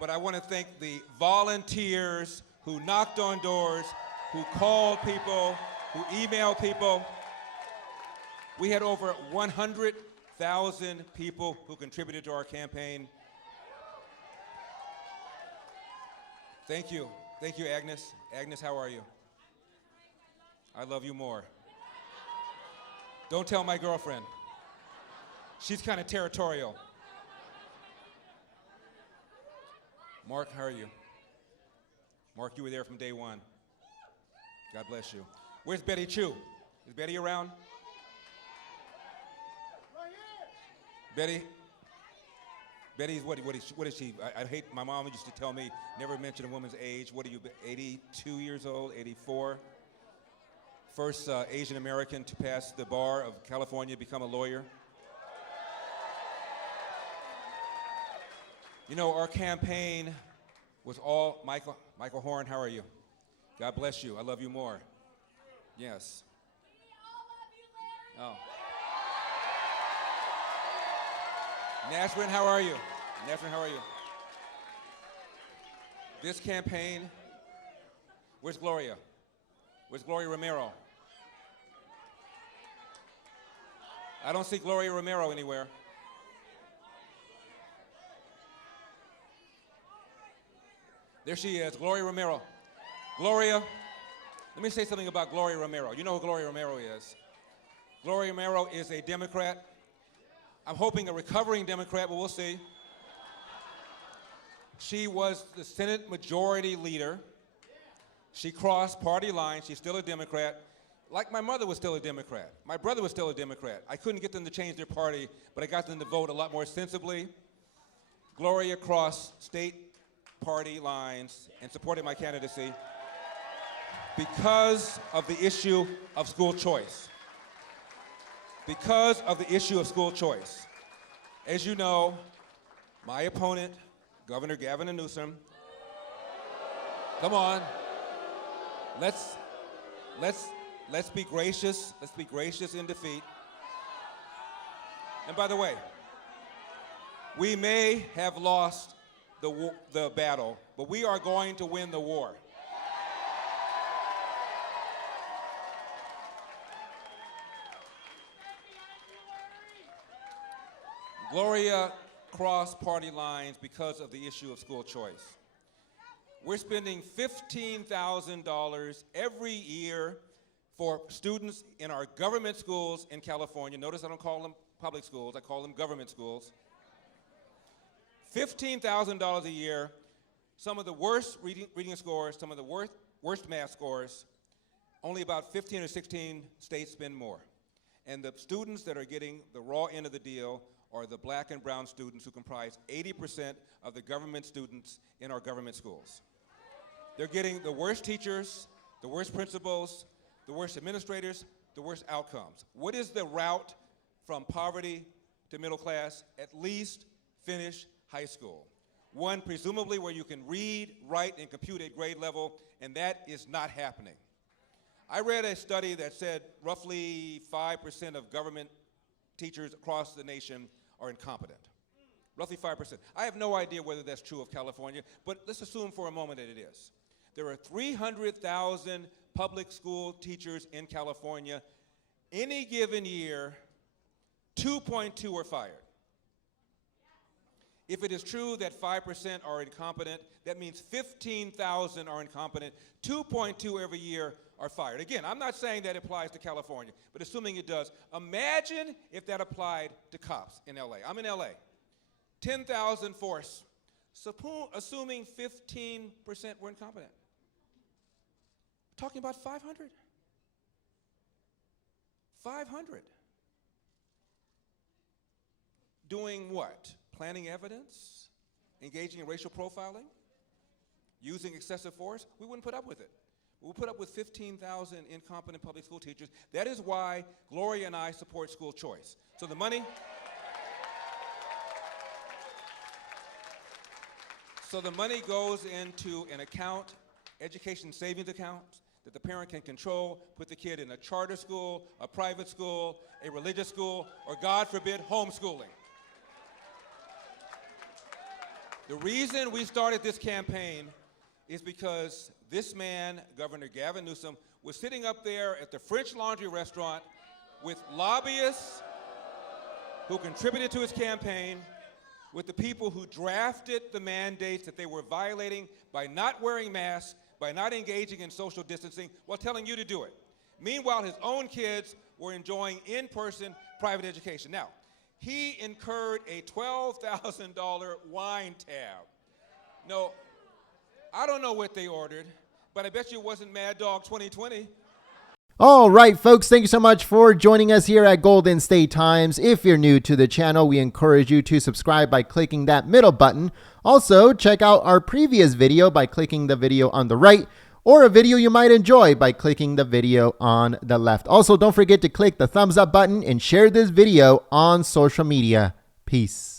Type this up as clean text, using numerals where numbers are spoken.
but I want to thank the volunteers who knocked on doors, who called people, who emailed people. We had over 100,000 people who contributed to our campaign. Thank you. Thank you, Agnes. Agnes, how are you? I love you more. Don't tell my girlfriend. She's kind of territorial. Mark, how are you? Mark, you were there from day one. God bless you. Where's Betty Chu? Is Betty around? Right here. Betty? Betty's what is she? I hate, my mom used to tell me, never mention a woman's age. What are you, 82 years old, 84? First Asian American to pass the bar of California, become a lawyer. You know, our campaign was all, Michael Horn, how are you? God bless you, I love you more. Yes. Oh. Nashvin, how are you? Nashvin, how are you? This campaign, where's Gloria? Where's Gloria Romero? I don't see Gloria Romero anywhere. There she is, Gloria Romero. Gloria, let me say something about Gloria Romero. You know who Gloria Romero is. Gloria Romero is a Democrat. I'm hoping a recovering Democrat, but we'll see. She was the Senate Majority Leader. She crossed party lines. She's still a Democrat. Like my mother was still a Democrat. My brother was still a Democrat. I couldn't get them to change their party, but I got them to vote a lot more sensibly. Gloria crossed state party lines and supported my candidacy because of the issue of school choice. Because of the issue of school choice. As you know, my opponent, Governor Gavin Newsom, come on, let's be gracious. Let's be gracious in defeat. And by the way, we may have lost the battle, but we are going to win the war. Gloria crossed party lines because of the issue of school choice. We're spending $15,000 every year for students in our government schools in California. Notice I don't call them public schools, I call them government schools. $15,000 a year, some of the worst reading scores, some of the worst math scores. Only about 15 or 16 states spend more. And the students that are getting the raw end of the deal are the black and brown students who comprise 80% of the government students in our government schools. They're getting the worst teachers, the worst principals, the worst administrators, the worst outcomes. What is the route from poverty to middle class? At least finish high school. One, presumably where you can read, write, and compute at grade level, and that is not happening. I read a study that said roughly 5% of government teachers across the nation are incompetent. Roughly 5%. I have no idea whether that's true of California, but let's assume for a moment that it is. There are 300,000 public school teachers in California. Any given year, 2.2 are fired. If it is true that 5% are incompetent, that means 15,000 are incompetent. 2.2 every year are fired. Again, I'm not saying that applies to California, but assuming it does, imagine if that applied to cops in LA. I'm in LA. 10,000 force, assuming 15% were incompetent. We're talking about 500. 500. Doing what? Planning evidence? Engaging in racial profiling? Using excessive force? We wouldn't put up with it. We'll put up with 15,000 incompetent public school teachers. That is why Gloria and I support school choice. So the money goes into an account, education savings account, that the parent can control, put the kid in a charter school, a private school, a religious school, or God forbid, homeschooling. The reason we started this campaign is because this man, Governor Gavin Newsom, was sitting up there at the French Laundry restaurant with lobbyists who contributed to his campaign, with the people who drafted the mandates that they were violating by not wearing masks, by not engaging in social distancing, while telling you to do it. Meanwhile, his own kids were enjoying in-person private education. Now, he incurred a $12,000 wine tab. No, I don't know what they ordered, but I bet you it wasn't Mad Dog 2020. All right, folks, thank you so much for joining us here at Golden State Times. If you're new to the channel, we encourage you to subscribe by clicking that middle button. Also, check out our previous video by clicking the video on the right, or a video you might enjoy by clicking the video on the left. Also, don't forget to click the thumbs up button and share this video on social media. Peace.